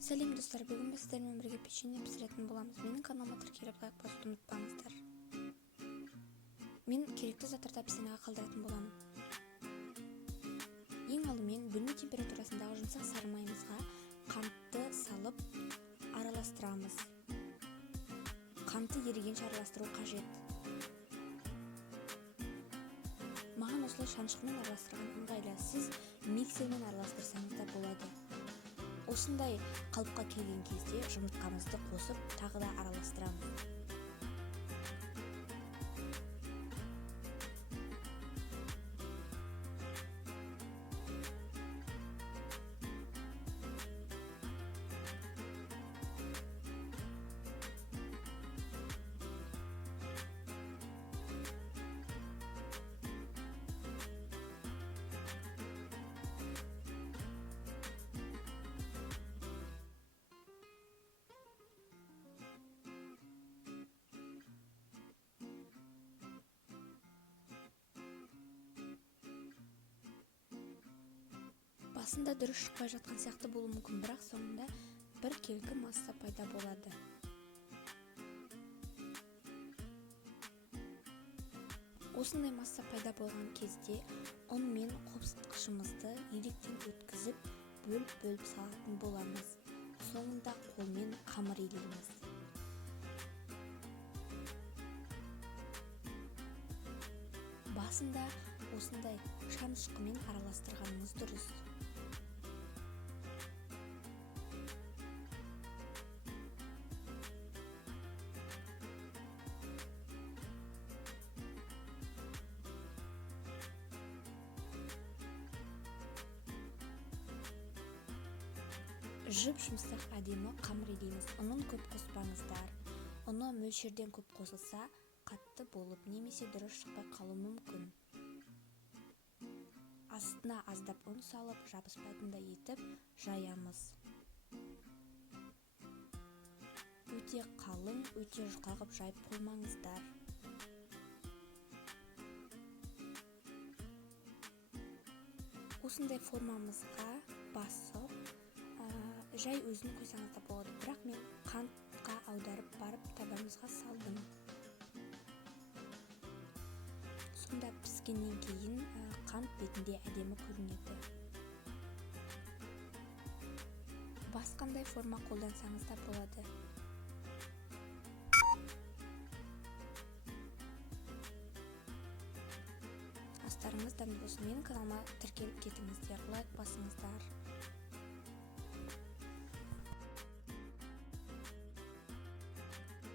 Сәлем достар, бүгін біз сіздермен бірге печенье пісіретін боламыз. Менің каналыма тіркеліп лайк басуды ұмытпаңыздар. Мен керекті заттарды описаниеға қалдыратын боламын. Ең алдымен бөлме температурасындағы жұмсақ сары майымызға қантты салып араластырамыз. Қанты ерігенше араластыру қажет. Маған осылай шаншқымен араластырған ыңғайлы, сіз миксермен араластырсаңыз да болады. Осындай қалыпқа келген кезде жұмыртқамызды қосып, тағы да араластырамыз. Басында дұрыс шықпай жатқан сияқты болуы мүмкін, бірақ соңында бір келкі масса пайда болады. Осындай масса пайда болған кезде ұн мен қопсытқышымызды електен өткізіп, бөліп салатын боламыз. Соңында қолмен қамыр илейміз. Басында осындай шанышқымен араластырғанымыз дұрыс. Жұмсақ әдемі қамыр илейміз. Ұнын көп қоспаңыздар. Ұны мөлшерден көп қосылса, қатты болып немесе дұрыс шықпай қалуы мүмкін. Астына аздап ұн салып, жабыспайтындай етіп жаямыз. Өте қалың, өте жұқа қылып жайып қоймаңыздар. Осындай формамызға басып, жай өзін қойсаңыз да болады, бірақ мен қантқа аударып барып табанымызға салдым. Сонда піскеннен кейін қант бетінде әдемі көрінеді. Басқандай форма қолдансаңыз да болады. Астарыңыз дәмді болсын. Менің каналыма тіркеліп кетіңіздер, лайк басыңыздар.